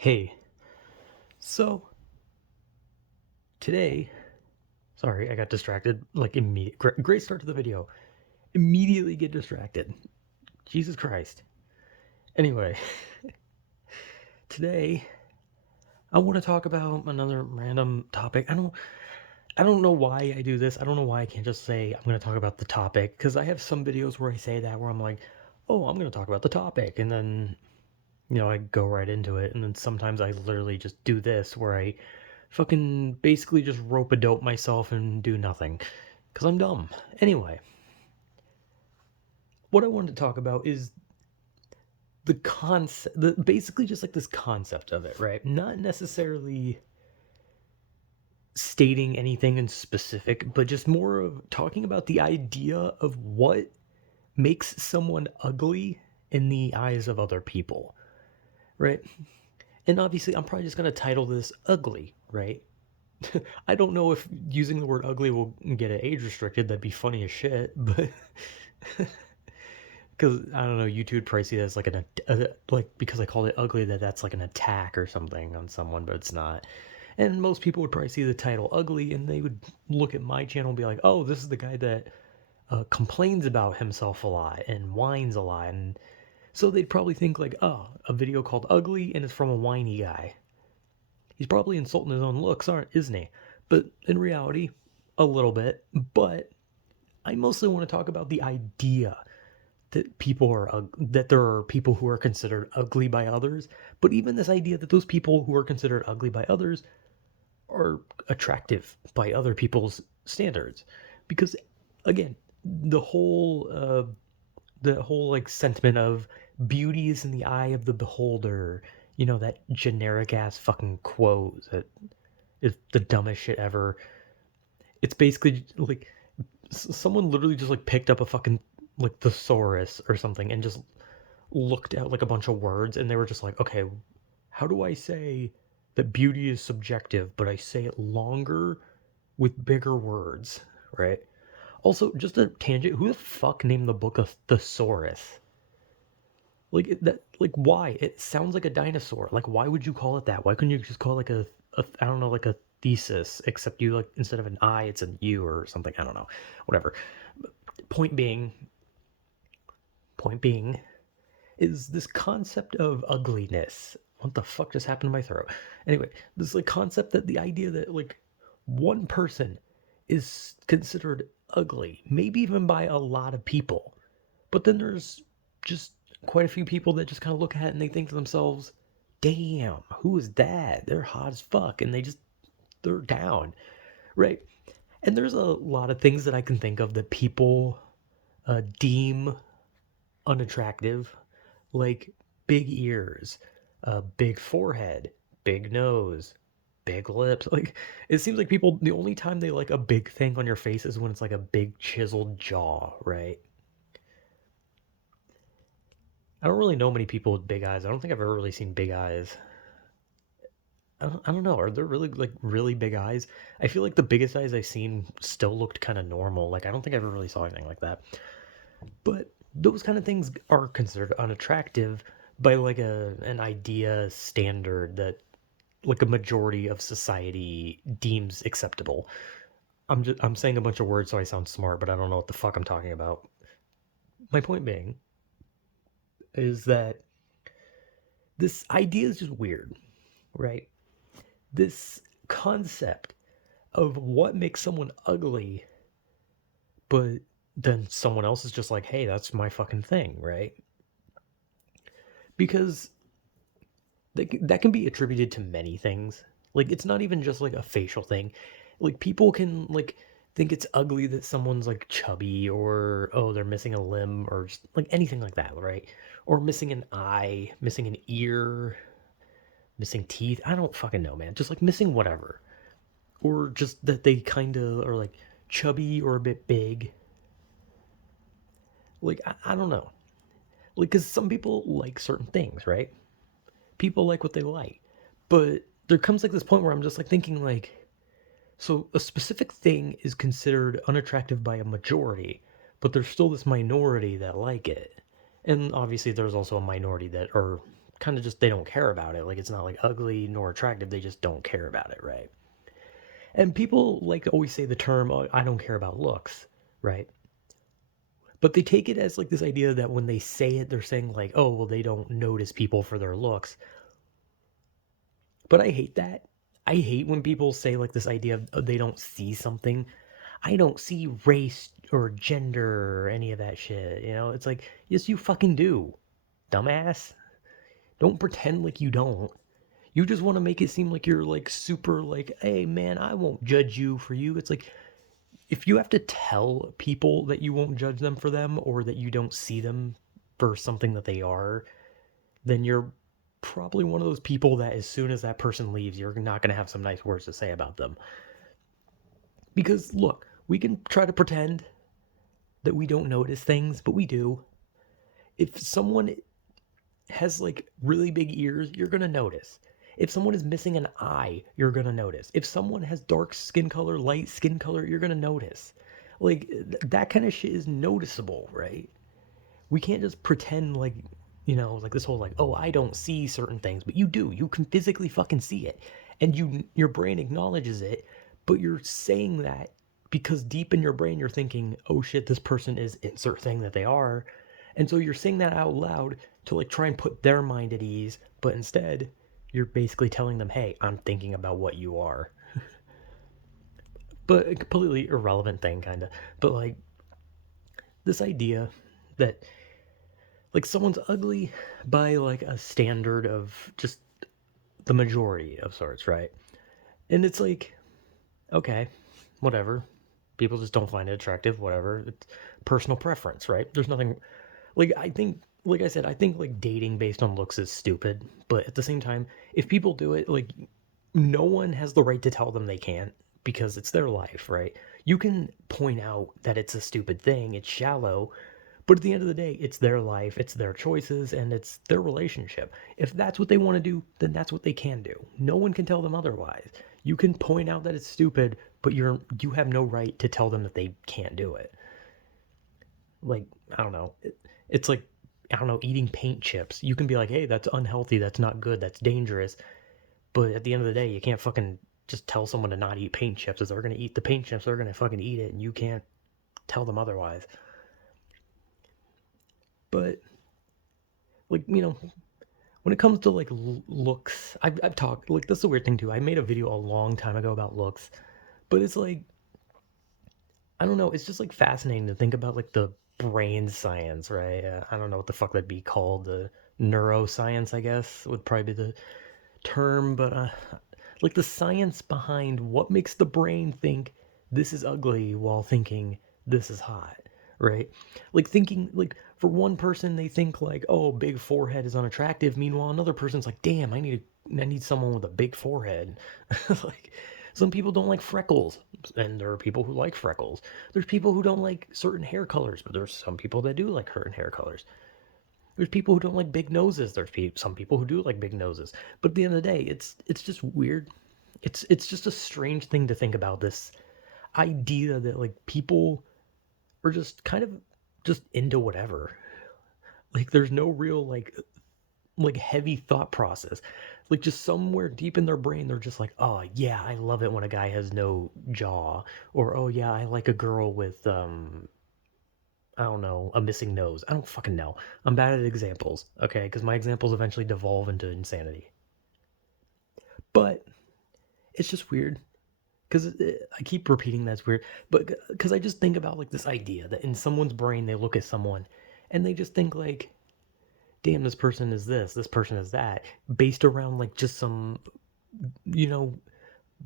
Hey, so today, sorry, I got distracted. Like immediate, great start to the video. Immediately get distracted. Jesus Christ. Anyway, today I want to talk about another random topic. I don't know why I do this. I don't know why I can't just say I'm going to talk about the topic because I have some videos where I say that where I'm like, "Oh, I'm going to talk about the topic." And then, I go right into it. And then sometimes I literally just do this where I fucking basically just rope a dope myself and do nothing because I'm dumb. Anyway, what I wanted to talk about is the concept, basically just like this concept of it, right? Not necessarily stating anything in specific, but just more of talking about the idea of what makes someone ugly in the eyes of other people, right? And obviously, I'm probably just going to title this ugly, right? I don't know if using the word ugly will get it age restricted. That'd be funny as shit, but because I don't know, YouTube probably see that as like like because I called it ugly that's like an attack or something on someone, but it's not. And most people would probably see the title ugly and they would look at my channel and be like, "Oh, this is the guy that complains about himself a lot and whines a lot," and so they'd probably think like, "Oh, a video called ugly and it's from a whiny guy. He's probably insulting his own looks, aren't isn't he?" But in reality, a little bit. But I mostly want to talk about the idea that there are people who are considered ugly by others, but even this idea that those people who are considered ugly by others are attractive by other people's standards, because again, the whole like sentiment of beauty is in the eye of the beholder. That generic ass fucking quote that is the dumbest shit ever. It's basically like someone literally just like picked up a fucking like thesaurus or something and just looked at like a bunch of words and they were just like, okay, how do I say that beauty is subjective, but I say it longer with bigger words, right? Also, just a tangent, who the fuck named the book a thesaurus? Like why? It sounds like a dinosaur. Like why would you call it that? Why couldn't you just call it like a I don't know, like a thesis, except you like instead of an I, it's an U or something. I don't know. Whatever. Point being, point being, is this concept of ugliness. What the fuck just happened to my throat? Anyway, this like concept that the idea that like one person is considered ugly, maybe even by a lot of people. But then there's just quite a few people that just kind of look at it and they think to themselves, damn, who is that? They're hot as fuck. And they're down, right? And there's a lot of things that I can think of that people deem unattractive, like big ears, a big forehead, big nose, big lips. Like it seems like people the only time they like a big thing on your face is when it's like a big chiseled jaw, right? I don't really know many people with big eyes. I don't think I've ever really seen big eyes. I don't know. Are there really like really big eyes? I feel like the biggest eyes I've seen still looked kind of normal. Like I don't think I ever really saw anything like that. But those kind of things are considered unattractive by like an idea standard that like a majority of society deems acceptable. I'm saying a bunch of words so I sound smart, but I don't know what the fuck I'm talking about. My point being is that this idea is just weird, right? This concept of what makes someone ugly, but then someone else is just like, hey, that's my fucking thing, right? Because that can be attributed to many things. Like it's not even just like a facial thing. Like people can like think it's ugly that someone's like chubby or oh they're missing a limb or just like anything like that, right? Or missing an eye, missing an ear, missing teeth. I don't fucking know, man. Just like missing whatever. Or just that they kind of are like chubby or a bit big. Like I don't know. Like cuz some people like certain things, right? People like what they like. But there comes like this point where I'm just like thinking like so a specific thing is considered unattractive by a majority, but there's still this minority that like it. And obviously there's also a minority that are kind of just they don't care about it. Like it's not like ugly nor attractive. They just don't care about it, right? And people like always say the term, oh, I don't care about looks, right? But they take it as like this idea that when they say it, they're saying like, oh, well, they don't notice people for their looks. But I hate that. I hate when people say like this idea of they don't see something. I don't see race or gender or any of that shit. You know, it's like, yes, you fucking do, dumbass. Don't pretend like you don't. You just want to make it seem like you're like super like, hey man, I won't judge you for you. It's like if you have to tell people that you won't judge them for them or that you don't see them for something that they are, then you're probably one of those people that as soon as that person leaves, you're not going to have some nice words to say about them. Because look, we can try to pretend that we don't notice things, but we do. If someone has like really big ears, you're going to notice. If someone is missing an eye, you're going to notice. If someone has dark skin color, light skin color, you're going to notice. Like that kind of shit is noticeable, right? We can't just pretend like, like this whole like, oh, I don't see certain things, but you do. You can physically fucking see it. And your brain acknowledges it, but you're saying that because deep in your brain you're thinking, oh shit, this person is insert thing that they are. And so you're saying that out loud to like try and put their mind at ease, but instead you're basically telling them, hey, I'm thinking about what you are. But a completely irrelevant thing, kind of. But like this idea that like someone's ugly by like a standard of just the majority of sorts, right? And it's like, okay, whatever. People just don't find it attractive, whatever. It's personal preference, right? There's nothing like I think like I said, I think like dating based on looks is stupid, but at the same time, if people do it, like no one has the right to tell them they can't because it's their life, right? You can point out that it's a stupid thing, it's shallow, but at the end of the day, it's their life, it's their choices, and it's their relationship. If that's what they want to do, then that's what they can do. No one can tell them otherwise. You can point out that it's stupid, but you have no right to tell them that they can't do it. Like, I don't know. It's like I don't know, eating paint chips. You can be like, "Hey, that's unhealthy, that's not good, that's dangerous." But at the end of the day, you can't fucking just tell someone to not eat paint chips. If they're going to eat the paint chips, they're going to fucking eat it and you can't tell them otherwise. But like, when it comes to like looks, I've talked like this is a weird thing too. I made a video a long time ago about looks, but it's like I don't know. It's just like fascinating to think about like the brain science, right? I don't know what the fuck that'd be called. The neuroscience, I guess, would probably be the term, but like the science behind what makes the brain think this is ugly while thinking this is hot, right? Like thinking like for one person they think like, oh, big forehead is unattractive. Meanwhile, another person's like, damn, I need someone with a big forehead. Like some people don't like freckles, and there are people who like freckles. There's people who don't like certain hair colors, but there's some people that do like certain hair colors. There's people who don't like big noses. There's some people who do like big noses. But at the end of the day, it's just weird. It's just a strange thing to think about this idea that like people are just kind of just into whatever. Like there's no real like heavy thought process. Like just somewhere deep in their brain they're just like, "Oh, yeah, I love it when a guy has no jaw." Or, "Oh, yeah, I like a girl with I don't know, a missing nose." I don't fucking know. I'm bad at examples, okay? Because my examples eventually devolve into insanity. But it's just weird because I keep repeating that's weird. But because I just think about like this idea that in someone's brain they look at someone and they just think like, damn, this person is this person is that, based around like just some, you know,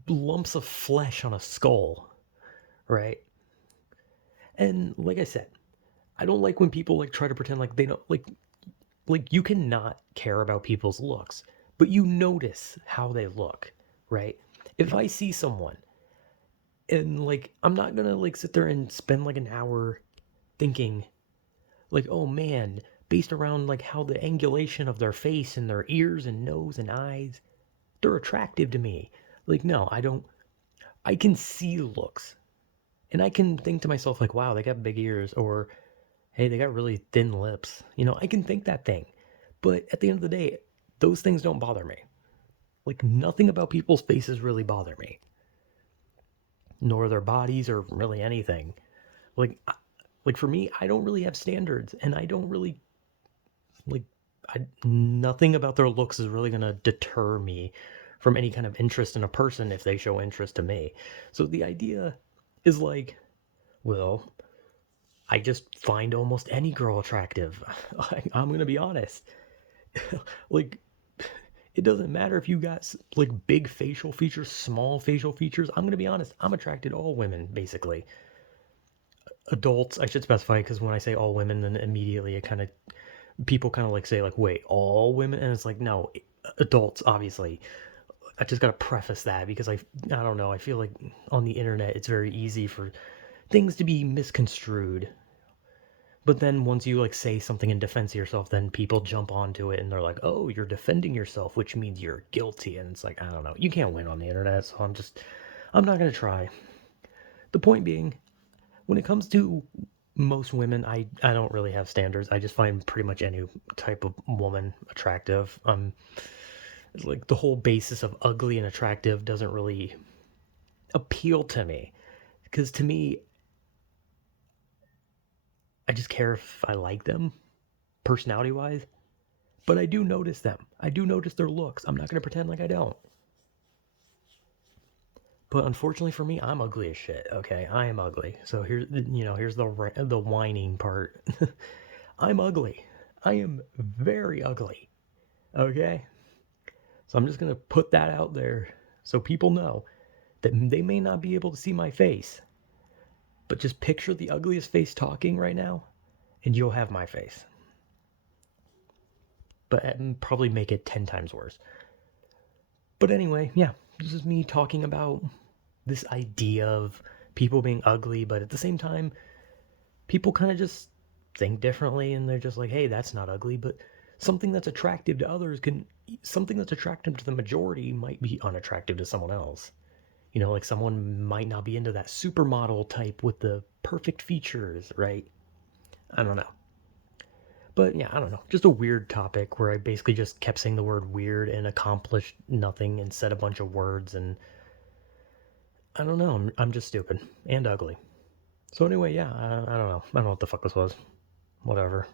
lumps of flesh on a skull, right? And like I said, I don't like when people like try to pretend like they don't like you cannot care about people's looks, but you notice how they look, right? If I see someone and like I'm not gonna like sit there and spend like an hour thinking like, oh man, based around like how the angulation of their face and their ears and nose and eyes, they're attractive to me. Like, no, I don't. I can see looks, and I can think to myself like, wow, they got big ears, or hey, they got really thin lips. I can think that thing, but at the end of the day, those things don't bother me. Like, nothing about people's faces really bother me, nor their bodies or really anything. Like, like for me, I don't really have standards, and I don't really like. Nothing about their looks is really gonna deter me from any kind of interest in a person if they show interest to me. So the idea is like, well, I just find almost any girl attractive. I'm gonna be honest. Like, it doesn't matter if you got like big facial features, small facial features. I'm gonna be honest. I'm attracted to all women, basically. Adults, I should specify, because when I say all women, then immediately it kind of people kind of like say like, wait, all women, and it's like, no, adults, obviously. I just gotta preface that because I don't know. I feel like on the internet it's very easy for things to be misconstrued. But then once you like say something in defense of yourself, then people jump onto it and they're like, "Oh, you're defending yourself, which means you're guilty." And it's like, I don't know. You can't win on the internet, so I'm not gonna try. The point being, when it comes to most women, I don't really have standards. I just find pretty much any type of woman attractive. Like the whole basis of ugly and attractive doesn't really appeal to me because to me, I just care if I like them, personality wise. But I do notice them. I do notice their looks. I'm not going to pretend like I don't. But unfortunately for me, I'm ugly as shit. Okay, I am ugly. So here's the whining part. I'm ugly. I am very ugly. Okay, so I'm just gonna put that out there so people know that they may not be able to see my face, but just picture the ugliest face talking right now, and you'll have my face. But probably make it 10 times worse. But anyway, yeah, this is me talking about this idea of people being ugly, but at the same time, people kind of just think differently and they're just like, hey, that's not ugly. But something that's attractive to others something that's attractive to the majority might be unattractive to someone else. You know, like someone might not be into that supermodel type with the perfect features, right? I don't know. But yeah, I don't know. Just a weird topic where I basically just kept saying the word weird and accomplished nothing and said a bunch of words, and I don't know. I'm just stupid and ugly. So anyway, yeah, I don't know. I don't know what the fuck this was. Whatever.